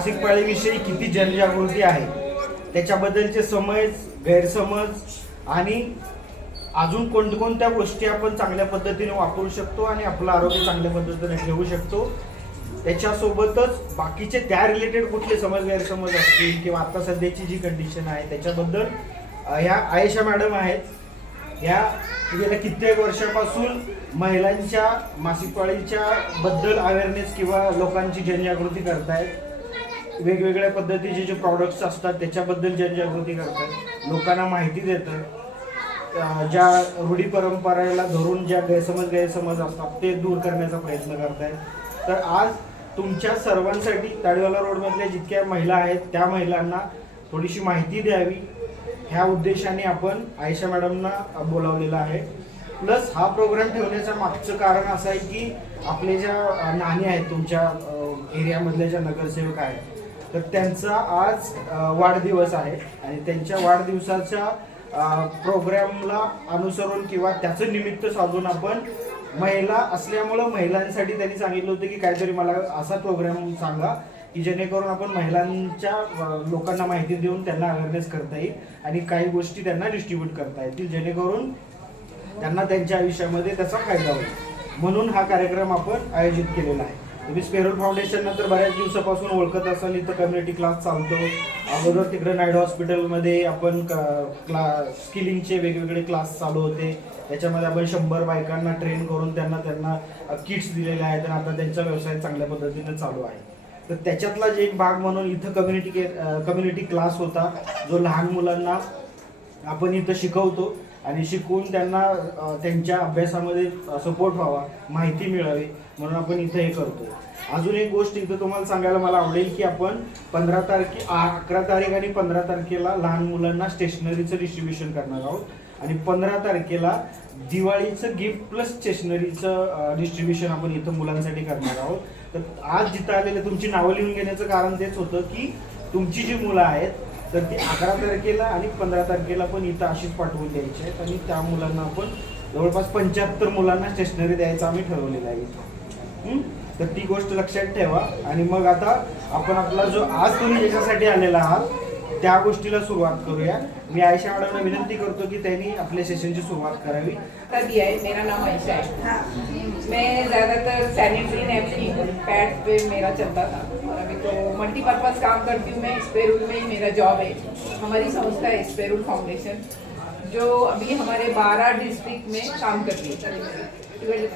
मासिक पाळीविषयी किती जनजागृती आहे? त्याच्याबद्दलचे समज गैरसमज आणि अजून कोणकोणत्या गोष्टी आपण चांगल्या पद्धतीने वापरू शकतो आणि आपलं आरोग्य चांगल्या पद्धतीने ठेवू शकतो? त्याच्यासोबतच बाकीचे त्या रिलेटेड कुठले समज गैरसमज असतील किंवा आता सध्याची जी कंडिशन आहे त्याच्याबद्दल ह्या आयशा मॅडम आहेत. ह्या गेल्या कित्येक वर्षापासून महिलांच्या मासिक पाळीच्या बद्दल अवेअरनेस किंवा लोकांची जनजागृती करतायत. वेगवेगळ्या पद्धतीचे जे प्रॉडक्ट्स असतात त्याच्याबद्दल जनजागृती करतात. लोकांना माहिती देतात. ज्या रूढी परंपरेला धरून ज्या गैरसमज गैरसमज असतात ते दूर करण्याचा प्रयत्न करतायत. तर आज तुमच्या सर्वांसाठी ताडीवाला रोडमधल्या जितक्या महिला आहेत त्या महिलांना थोडीशी माहिती द्यावी. ह्या उद्देशाने आपण आयशा मॅडमना बोलावलेलं आहे. प्लस हा प्रोग्राम ठेवण्याचं मागचं कारण असं आहे की आपले ज्या नाणी आहेत तुमच्या एरियामधल्या ज्या नगरसेवक आहेत तर त्यांचा आज वाढदिवस आहे आणि त्यांच्या वाढदिवसाच्या प्रोग्रॅमला प्रोग्रामला अनुसरून किंवा त्याचं निमित्त साधून आपण महिला असल्यामुळं महिलांसाठी त्यांनी सांगितलं होतं की काहीतरी मला असा प्रोग्राम सांगा की जेणेकरून आपण महिलांच्या लोकांना माहिती देऊन त्यांना अवेअरनेस करता येईल आणि काही गोष्टी त्यांना डिस्ट्रीब्यूट करता येतील जेणेकरून त्यांना त्यांच्या आयुष्यामध्ये त्याचा फायदा होईल. म्हणून हा कार्यक्रम आपण आयोजित केलेला आहे. तुम्ही स्पेरोल फाउंडेशन तर बऱ्याच दिवसापासून ओळखत असाल इथं कम्युनिटी क्लास चालतो. अगोदर तिकडे नायडू हॉस्पिटलमध्ये आपण क्ला स्किलिंगचे वेगवेगळे क्लास चालू होते. त्याच्यामध्ये आपण शंभर बायकांना ट्रेन करून त्यांना त्यांना किट्स दिलेले आहेत आणि आता त्यांचा व्यवसाय चांगल्या पद्धतीने चालू आहे. तर त्याच्यातला जे एक भाग म्हणून इथं कम्युनिटी कम्युनिटी क्लास होता जो लहान मुलांना आपण इथं शिकवतो. आणि शिकून त्यांना त्यांच्या अभ्यासामध्ये सपोर्ट व्हावा माहिती मिळावी म्हणून आपण इथं हे करतो. अजून एक गोष्ट इथं तुम्हाला सांगायला मला आवडेल की आपण पंधरा तारखे अकरा तारीख आणि पंधरा तारखेला लहान मुलांना स्टेशनरीचं डिस्ट्रीब्युशन करणार आहोत. आणि पंधरा तारखेला दिवाळीचं गिफ्ट प्लस स्टेशनरीचं डिस्ट्रीब्युशन आपण इथं मुलांसाठी करणार आहोत. तर आज जिथं आलेलं तुमची नावं लिहून घेण्याचं कारण तेच होतं की तुमची जी मुलं आहेत तर ती अकरा तारखेला आणि पंधरा तारखेला पण इथं अशीच पाठवून द्यायची आहेत. आणि त्या मुलांना आपण जवळपास पंच्याहत्तर मुलांना स्टेशनरी द्यायचं आम्ही ठरवलेलं आहे इथं. तर ती गोष्ट लक्षात ठेवा. आणि मग आता आपण आपला जो आज तुम्ही याच्यासाठी आलेला आहात त्या गोष्टीला सुरुवात करूया. मी आयशा मॅडमला विनंती करतो की त्यांनी आपल्या सेशनची सुरुवात करावी. दिया है मेरा नाम आयशा है. मैं ज़्यादातर सैनिटरी नैपकिन पैड पे मेरा चलता था. और अभी तो मल्टीपर्पज़ काम करती हूँ मैं स्पेरूल में ही मेरा जॉब है. हमारी संस्था है स्पेरूल फाउंडेशन जो अभी हमारे बारा डिस्ट्रिक्ट में काम करती है।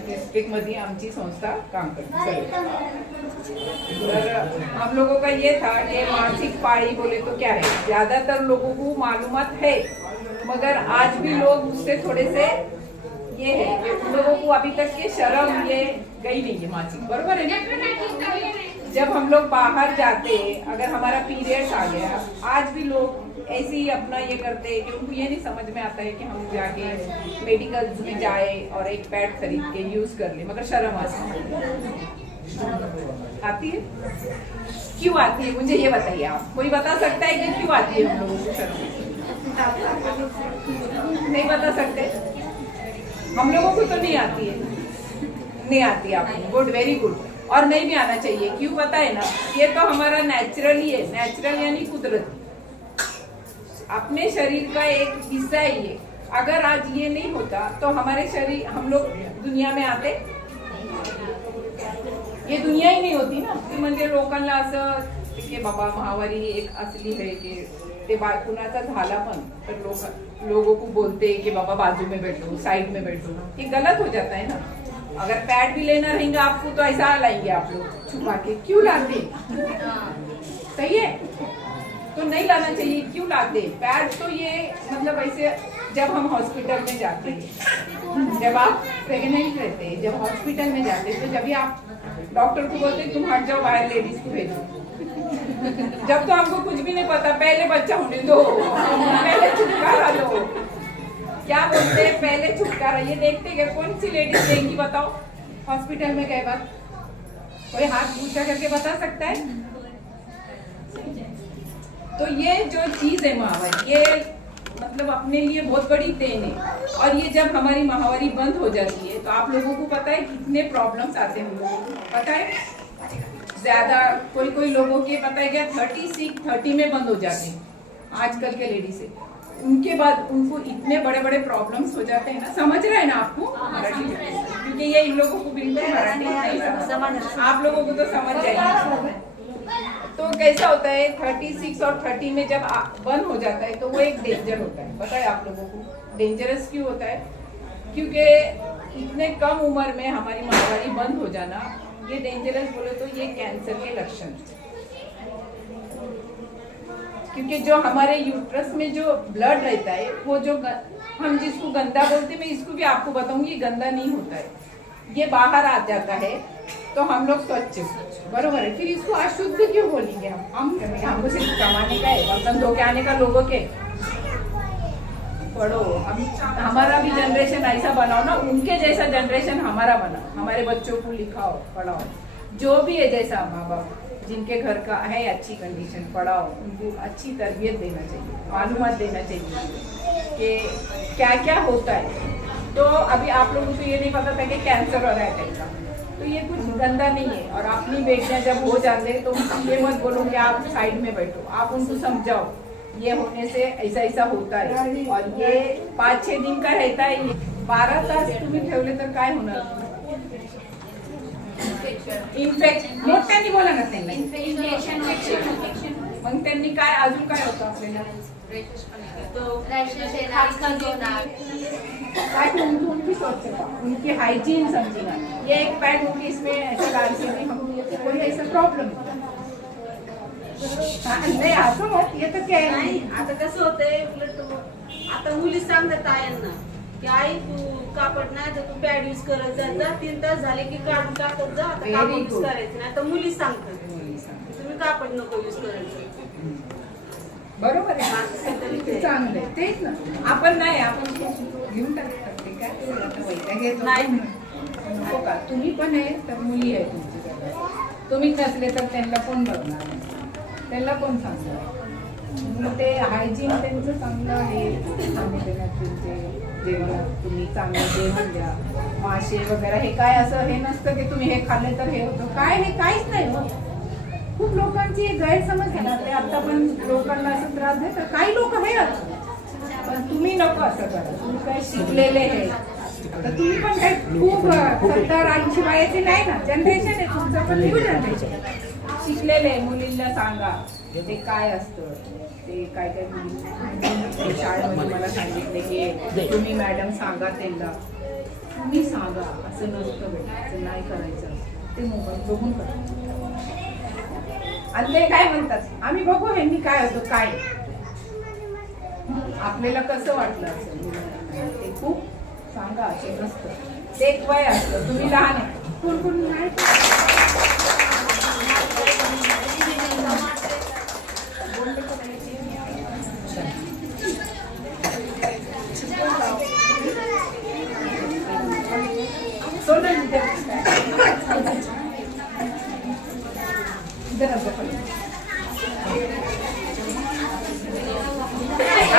डिस्ट्रिक्टमध्ये आमची संस्था काम करते तर हम लोगों का ये था कि मासिक पाळी बोले तो क्या है? ज़्यादातर लोगों को मालूमात है, मगर आज भी लोग उससे थोड़े से ये है कि उन लोगों को अभी तक के शर्म ये गई नहीं है मासिक। बरोबर है जब हम लोग बाहर जाते, अगर हमारा पीरियड्स आ गया, आज भी लोग ऐसे ही अपना ये करते हैं कि उनको ये नहीं समझ में आता है कि हम जाके मेडिकल में जाए और एक पैड खरीद के यूज़ कर ले, मगर शर्म आती है। क्यों आती है? मुझे ये बताइए आप। कोई बता सकता है कि क्यों आती है हम लोगों को शर्म? नहीं बता सकते? हम लोगों को तो नहीं आती है। नहीं आती आपको गुड वेरी गुड और नहीं भी आना चाहिए। क्यों पता है ना? ये तो हमारा नेचुरल ही। है नेचुरल यानी कुदरती। अपने शरीर का एक हिस्सा है ये अगर आज ये नहीं होता तो हमारे शरीर हम लोग दुनिया में आते? ये दुनिया ही नहीं होती ना। ती म्हणजे लोकांना असं की बाबा महावारी एक असली है की ते बा कुणाचा झाला पण तर लोक लोगों को बोलते हैं कि बाबा बाजू में बैठो साइड में बैठो. ये गलत हो जाता है ना. अगर पैड भी लेना रहेंगे आपको तो ऐसा लाएंगे आप लोग. छुपा के. क्यों लाते? सही है? तो नहीं लाना चाहिए, क्यों लाते? पैड तो ये मतलब ऐसे जब हम हॉस्पिटल में जाते जब आप प्रेगनेंट रहते जब हॉस्पिटल में जाते तो जब भी आप डॉक्टर को बोलते तुम हट जाओ, बाहर लेडीज़ को भेजो। जब तो हमको कुछ भी नहीं पता, पहले बच्चा होने दो, पहले छुटकारा दो। क्या बोलते हैं? पहले छुटकारा। ये देखते गए कौन सी लेडीज़ देंगी, बताओ। हॉस्पिटल में गए बात कोई हाथ पूछा करके बता सकता है? तो ये जो चीज़ है महावारी ये मतलब अपने लिए बहुत बड़ी देन है। और ये जब हमारी महावारी बंद हो जाती है तो आप लोगों को पता है कितने प्रॉब्लम्स आते हैं लोगों को? पता है? ज़्यादा कोई कोई लोगों के पता है क्या थर्टी सिक्स थर्टी में बंद हो जाते हैं आजकल के लेडीज़ से। उनके बाद उनको इतने बड़े बड़े प्रॉब्लम्स हो जाते हैं ना समझ रहे हैं ना आपको? मराठी क्योंकि ये इन लोगों को बिल्कुल आप लोगों को तो समझ जाएगी। तो कैसा होता है थर्टी सिक्स और थर्टी में जब बंद हो जाता है तो वो एक डेंजर होता है। पता है आप लोगों को डेंजरस क्यों होता है? क्योंकि इतने कम उम्र में हमारी माहवारी बंद हो जाना ये डेंजरस बोले तो ये कैंसर के लक्षण क्योंकि जो हमारे यूट्रस में जो ब्लड रहता है वो जो ग, हम जिसको गंदा बोलते हैं मैं इसको भी आपको बताऊँगी गंदा नहीं होता है। ये बाहर आ जाता है तो हम लोग स्वच्छ बरोबर है। फिर इसको अशुद्ध क्यों बोलेंगे हम? हम हमको सिर्फ कमाने का है? बर्तन धो के आने का लोगों के। पढ़ो हम हमारा भी जनरेशन ऐसा बनाओ ना उनके जैसा जनरेशन हमारा बनाओ हमारे बच्चों को लिखाओ पढ़ाओ। जो भी है जैसा माँ बाप जिनके घर का है अच्छी कंडीशन पढ़ाओ। उनको अच्छी तरबियत देना चाहिए मालूम देना चाहिए कि क्या क्या होता है। तो अभी आप लोगों को ये नहीं पता था कि कैंसर हो रहा है टाइप का। तो ये कुछ गंदा नहीं है। और अपनी बेटियां जब हो जाते हैं तो उनको ये मत बोलो कि आप साइड में बैठो। आप उनको समझाओ। ये होने से ऐसा ऐसा होता है। और ये पाच छह दिन का रहता है बारा तास तुम्ही ठेवले तर काय होणार? इन्फेक्ट मोठ्यांनी बोला ना त्यांना. इन्फेक्शन मग त्यांनी काय अजून काय होतं आपल्याला? उनकी हाइजीन समझना ये एक पैड होगी इसमें ऐसे से नहीं हम कोई ऐसा प्रॉब्लम नहीं असं मत ये तो क्या है? नाही आता कसं होतंय उलट आता मुली सांगतात आयांना की आई तू कापड नाही तर तू पॅड यूज करत जा तीन तास झाले की काढून टाकत जा आता कापड यूज. करायचं नाही. आता मुली सांगतात. तुम्ही कापड नको यूज करायचं बरोबर आहे. चांगलं आहे. तेच ना. आपण नाही आपण घेऊन टाकतो काय? येतो. नाही. नको का? तुम्ही पण आहे तर मुली आहे तुमची तुम्ही नसले तर त्यांना कोण बघणार? त्यांना कोण सांगणार? मग ते हायजीन त्यांचं चांगलं आहे. खाण्यापिण्यात त्यांचे जेवणात तुम्ही चांगलं जेवण द्या मासे वगैरे हे काय असं हे नसतं की तुम्ही हे खाल्ले तर हे होतं. काय हे काहीच नाही हो. खूप लोकांची गैरसमज आहे ना. ते आता पण लोकांना असं त्रास देतात. काही लोक आहे पण तुम्ही नको असं करा. तुम्ही काय शिकलेले आहे तर तुम्ही पण काही खूप सत्तर ऐंशी वयाचे नाही ना जनरेशन आहे तुमचं पण न्यू जनरेशन शिकलेले मुलींना सांगा ते काय असतं? ते काय काय मुली शाळेमध्ये मला सांगितले की तुम्ही मॅडम सांगा त्यांना. तुम्ही सांगा असं नसतं बेटा असं नाही करायचं. ते मोबाईल बघून करा. आणि ते काय म्हणतात? आम्ही बघू ह्यांनी काय होतं काय. आपल्याला कसं वाटलं असेल? ते खूप सांगा असे नसतं. ते एक वय असतं. तुम्ही लहान आहे. कोण कोण नाही? सोडलं इधर आ जाओ.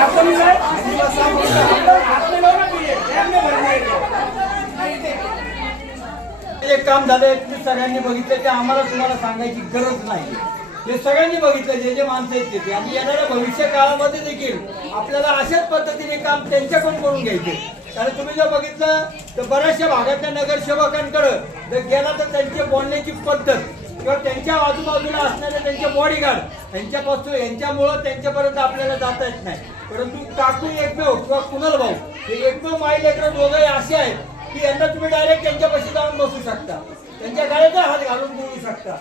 आपण जर एक काम झालं ते सगळ्यांनी बघितलं ते आम्हाला तुम्हाला सांगायची गरज नाही. हे सगळ्यांनी बघितलं जे जे माणसं आहेत ते. आणि येणाऱ्या भविष्य काळामध्ये देखील आपल्याला अशाच पद्धतीने काम त्यांच्याकडून करून घ्यायचे. कारण तुम्ही जर बघितलं तर बऱ्याचशा भागातल्या नगरसेवकांकडे जर गेला तर त्यांची बोलण्याची पद्धत किंवा त्यांच्या आजूबाजूला असणारे त्यांचे बॉडीगार्ड यांच्यापासून यांच्यामुळं त्यांच्यापर्यंत आपल्याला जाता येत नाही. परंतु काकू एकमेव किंवा कुणाल भाऊ हे एकमेव माई लेकर दोघंही असे आहेत की यांना तुम्ही डायरेक्ट त्यांच्यापाशी जाऊन बसू शकता. त्यांच्या गाड्याचा हात घालून बोलू शकता.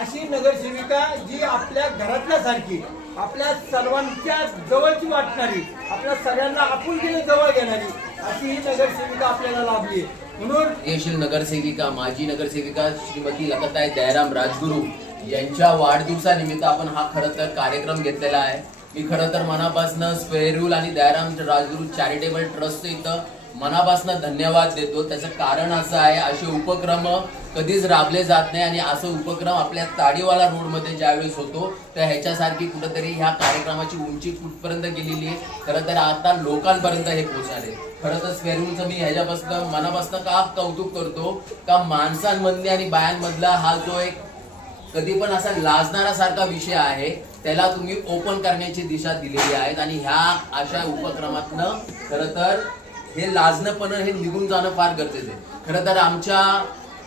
अशी नगरसेविका जी आपल्या घरातल्या सारखी आपल्या सर्वांच्या जवळची वाटणारी आपल्या सगळ्यांना आपुलकीने जवळ घेणारी अशी ही नगरसेविका आपल्याला लाभली म्हणून येशील नगरसेविका माजी नगरसेविका श्रीमती लखताई दयाराम राजगुरू यांच्या वाढदिवसानिमित्त आपण हा खरं तर कार्यक्रम घेतलेला आहे. मी खरं तर मनापासून स्पेरूल आणि दयाराम राजगुरू चॅरिटेबल ट्रस्ट इथं मनापासून धन्यवाद देतो. त्याचं कारण असं आहे असे उपक्रम कधीच राबले जात नाही आणि असं उपक्रम आपल्या ताडीवाला रोडमध्ये ज्यावेळेस होतो तर ह्याच्यासारखी कुठंतरी ह्या कार्यक्रमाची उंची कुठपर्यंत गेलेली आहे. खरं तर आता लोकांपर्यंत हे पोहोचणारे खरं तर स्वेरूनचं मी ह्याच्यापासून मनापासून का कौतुक करतो का माणसांमधले आणि बायांमधला हा जो एक कधी पण असा लाजणारा सारखा विषय आहे त्याला तुम्ही ओपन करण्याची दिशा दिलेली आहेत आणि ह्या अशा उपक्रमातनं खरं तर हे लाजणंपणं हे निघून जाणं फार गरजेचं आहे. खरं तर आमच्या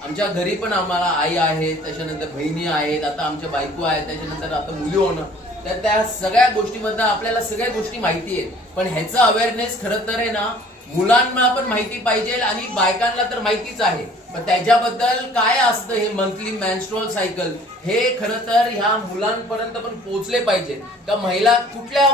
आमच्या घरी पण आम्हाला आई आहे त्याच्यानंतर बहिणी आहेत आता आमच्या बायको आहेत त्याच्यानंतर आता मुली होणं. तर त्या सगळ्या गोष्टीमधनं आपल्याला सगळ्या गोष्टी माहिती आहेत. पण ह्याचं अवेअरनेस खरं तर आहे ना मुलांना पण माहिती पाहिजे आणि बायकांना तर माहितीच आहे. पण त्याच्याबद्दल काय असतं हे मंथली मॅन्स्ट्रॉल सायकल हे खरं तर ह्या मुलांपर्यंत पण पोहोचले पाहिजे. का महिला कुठल्या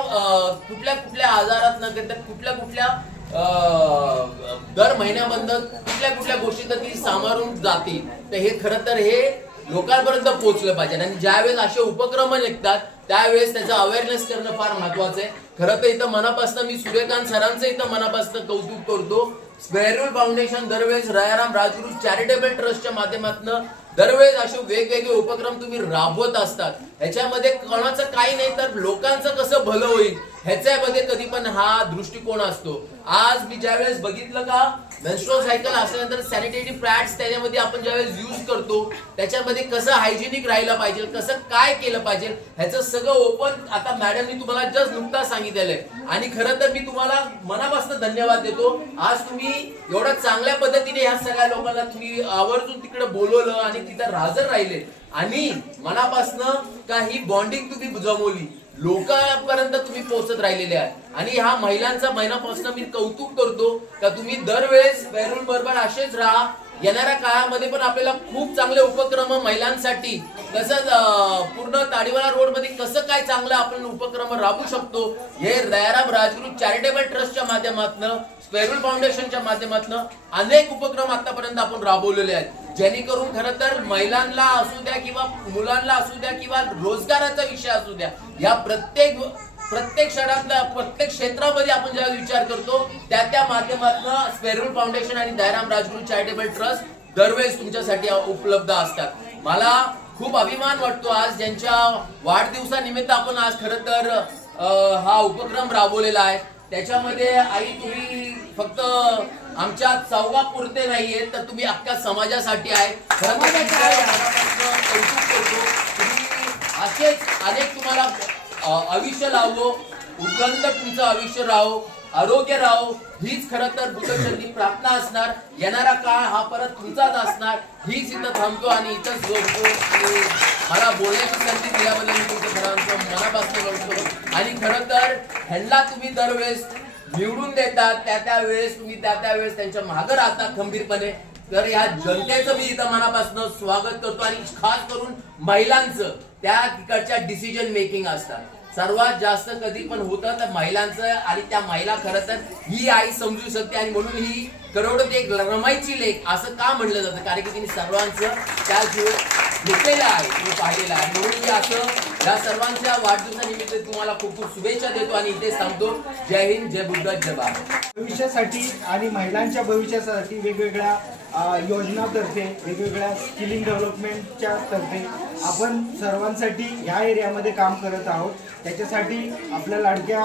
कुठल्या कुठल्या आजारात न तर कुठल्या कुठल्या दर महिन्यामधनं कुठल्या कुठल्या गोष्टी तर ती सामारून जातील तर हे खरं तर हे लोकांपर्यंत पोहोचलं पाहिजे. आणि ज्यावेळेस असे उपक्रम निघतात त्यावेळेस त्याचा अवेअरनेस करणं फार महत्वाचं आहे. खरं तर इथं मनापासून मी सूर्यकांत सरांचं इथं मनापासून कौतुक करतो. स्पेरुल फाउंडेशन दरवेळेस रयाराम राजगुरू चॅरिटेबल ट्रस्टच्या माध्यमातून दरवेळेस असे वेगवेगळे उपक्रम तुम्ही राबवत असतात. ह्याच्यामध्ये कोणाचं काही नाही तर लोकांचं कसं भलं होईल? ह्याच्यामध्ये कधी पण हा दृष्टिकोन असतो. आज मी ज्यावेळेस बघितलं का मेन्स्ट्रोल सायकल असल्यानंतर सॅनिटरी पॅड्स त्याच्यामध्ये आपण ज्यावेळेस यूज करतो त्याच्यामध्ये कसं हायजेनिक राहिलं पाहिजे कसं काय केलं पाहिजे ह्याचं सगळं ओपन आता मॅडमनी तुम्हाला जस्ट नुकताच सांगितलेलं आहे. आणि खरं तर मी तुम्हाला मनापासून धन्यवाद देतो. आज तुम्ही एवढ्या चांगल्या पद्धतीने ह्या सगळ्या लोकांना तुम्ही आवर्जून तिकडे बोलवलं आणि तिथं हजर राहिले. आणि मनापासनं काही बॉन्डिंग तुम्ही जमवली. लोकांपर्यंत तुम्ही पोहोचत राहिलेले आहात. आणि ह्या महिलांचा महिन्यापासून मी कौतुक करतो का तुम्ही दरवेळेस पैरून बरोबर असेच राहा. येणाऱ्या काळामध्ये पण आपल्याला खूप चांगले उपक्रम महिलांसाठी तसंच पूर्ण ताडीवाला रोडमध्ये कसं काय चांगलं आपण उपक्रम राबवू शकतो हे दयाराम राजगुरू चॅरिटेबल ट्रस्टच्या माध्यमातून पेरुल फाउंडेशनच्या माध्यमातून अनेक उपक्रम आतापर्यंत आपण राबवलेले आहेत. जेणेकरून खरं तर महिलांना असू द्या किंवा मुलांना असू द्या किंवा रोजगाराचा विषय असू द्या या प्रत्येक प्रत्येक शहरातल्या प्रत्येक क्षेत्रामध्ये आपण जेव्हा विचार करतो त्या त्या माध्यमातून स्पेरुल फाउंडेशन आणि दयाराम राजगुरू चॅरिटेबल ट्रस्ट दरवेळेस तुमच्यासाठी उपलब्ध असतात. मला खूप अभिमान वाटतो आज ज्यांच्या वाढदिवसानिमित्त आपण आज खरं तर हा उपक्रम राबवलेला आहे. त्याच्यामध्ये आई तुम्ही फक्त आमच्या चौगा पुरते नाहीये तर तुम्ही अख्ख्या समाजासाठी आहे. खरं तर कौतुक करतो. तुम्ही असेच अनेक तुम्हाला आयुष्य लावो. उदंत तुमचं आयुष्य राहो. आरोग्य राहो हीच खर तर बुद्धचरणी प्रार्थना असणार. येणारा काळ हा परत तुमचाच असणार. हीच इथं थांबतो आणि इथंच जोडतो मला बोलण्याची संधी दिल्याबद्दल मी तुमचं खरं मनापासून करतो. आणि खरं तर ह्यांना तुम्ही दरवेळेस निवडून देतात त्या त्या वेळेस तुम्ही त्या त्या वेळेस त्यांच्या मागं राहतात खंबीरपणे. तर या जनतेचं मी इथं मनापासून स्वागत करतो आणि खास करून महिलांचं. त्या तिकडच्या डिसिजन मेकिंग असतात. सर्वात जास्त कधी पण होतं तर महिलांचं आणि त्या महिला खरं तर ही आई समजू शकते आणि म्हणून ही करोडो एक रमाईची लेख असं का म्हणलं जातं? कारण की तिने सर्वांचं त्या जीव घेतलेलं आहे तुम्ही पाहिलेलं आहे. म्हणून मी असं या सर्वांच्या वाढदिवसानिमित्त तुम्हाला खूप खूप शुभेच्छा देतो आणि इथे सांगतो जय हिंद जय बुद्ध जय भारत. भविष्यासाठी आणि महिलांच्या भविष्यासाठी वेगवेगळ्या योजनातर्फे वेगवेगळ्या स्किलिंग डेव्हलपमेंटच्या तर्फे आपण सर्वांसाठी ह्या एरियामध्ये काम करत आहोत. त्याच्यासाठी आपल्या लाडक्या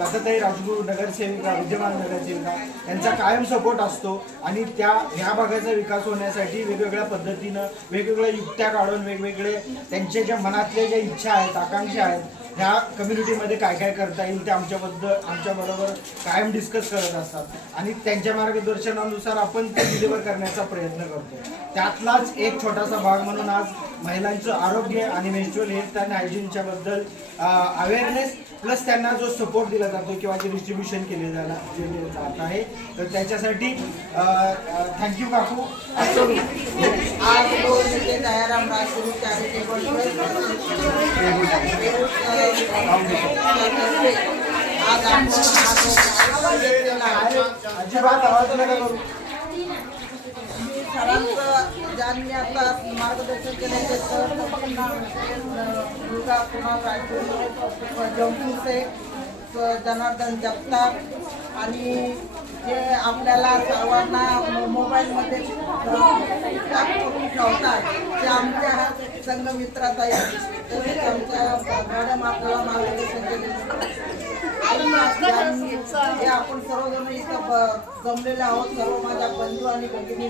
लताताई राजगुरू नगरसेविका विद्यमान नगरसेविका यांचा कायम सपोर्ट असतो आणि त्या ह्या भागाचा विकास होण्यासाठी वेगवेगळ्या पद्धतीनं वेगवेगळ्या युक्त्या काढून वेगवेगळे त्यांच्या ज्या मनातल्या ज्या इच्छा आहेत आकांक्षा आहेत ह्या कम्युनिटीमध्ये काय काय करता येईल ते आमच्याबद्दल आमच्याबरोबर कायम डिस्कस करत असतात. आणि त्यांच्या मार्गदर्शनानुसार आपण ते डिलिव्हर करण्याचा प्रयत्न करतो त्यातलाच एक छोटासा भाग म्हणून आज महिलांचं आरोग्य आणि मेन्स्ट्रुअल हेल्थ आणि हायजीनच्या बद्दल अवेअरनेस प्लस त्यांना जो सपोर्ट दिला जातो किंवा जे डिस्ट्रीब्युशन केले जाणार केले जात आहे तर त्याच्यासाठी थँक्यू काकू. आज दयाराम राजगुरू चॅरिटेबल अजिबात आवाज नका करू. सरांचं ज्यांनी आता मार्गदर्शन केलं ते सर दुर्गा कुणाल राजगुरू जमपूरचे जनार्दन जगताप आणि जे आपल्याला सर्वांना मोबाईलमध्ये करून ठेवतात ते आमच्या संघमित्रात तसेच आमच्या मॅडम आपल्याला मार्गदर्शन केले आणि ज्यांनी- जे आपण सर्वजण इथं ब- जमलेले आहोत सर्व माझ्या बंधू आणि भगिनी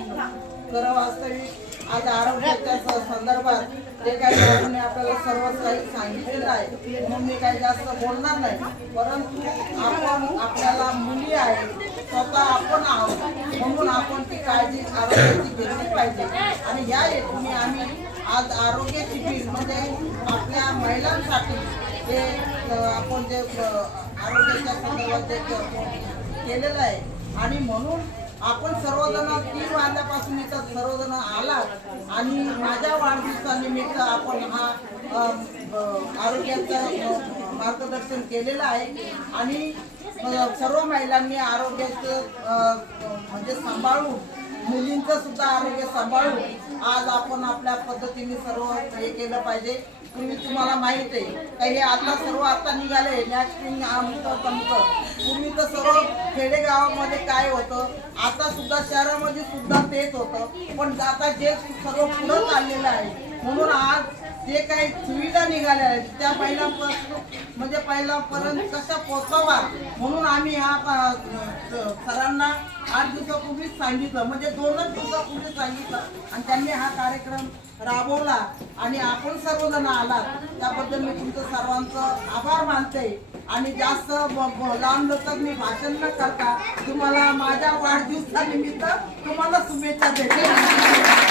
खरं वास्तविक आज आरोग्याच्या संदर्भात जे काही डॉक्टरने आपल्याला सर्व काही सांगितलेलं आहे म्हणून मी काही जास्त बोलणार नाही. परंतु आपण आपल्याला मुली आहे स्वतः आपण आहोत म्हणून आपण ती काळजी आरोग्याची घेतली पाहिजे. आणि या हेतूने आम्ही आज आरोग्य शिबिर म्हणजे आपल्या महिलांसाठी जे आपण जे आरोग्याच्या संदर्भात जे केलेलं आहे. आणि म्हणून आपण सर्वजण तीन वाजल्यापासून इथं सर्वजण आलात आणि माझ्या वाढदिवसानिमित्त आपण हा आरोग्याचं मार्गदर्शन केलेलं आहे. आणि सर्व महिलांनी आरोग्याचं म्हणजे सांभाळून मुलींचं सुद्धा आरोग्य सांभाळून आज आपण आपल्या पद्धतीने सर्व हे केलं पाहिजे. पूर्वी तुम्हाला माहीत आहे काही आता सर्व आता निघाले नॅक्स्ट आमचं तमचं. पूर्वी तर सर्व खेडेगावामध्ये काय होतं आता सुद्धा शहरामध्ये सुद्धा तेच होतं पण आता जे सर्व पुढं चाललेलं आहे म्हणून आज जे काही सुविधा निघाल्या आहेत त्या पहिल्यापासून म्हणजे पहिल्यापर्यंत कशा पोचावा म्हणून आम्ही हा सरांना आठ दिवसापूर्वीच सांगितलं. म्हणजे दोनच दिवसापूर्वी सांगितलं. आणि त्यांनी हा कार्यक्रम राबवला आणि आपण सर्वजण आलात. त्याबद्दल मी तुमचं सर्वांचं आभार मानते. आणि जास्त ब- ब- मी भाषण न करता तुम्हाला माझ्या वाढदिवसानिमित्त तुम्हाला शुभेच्छा देते.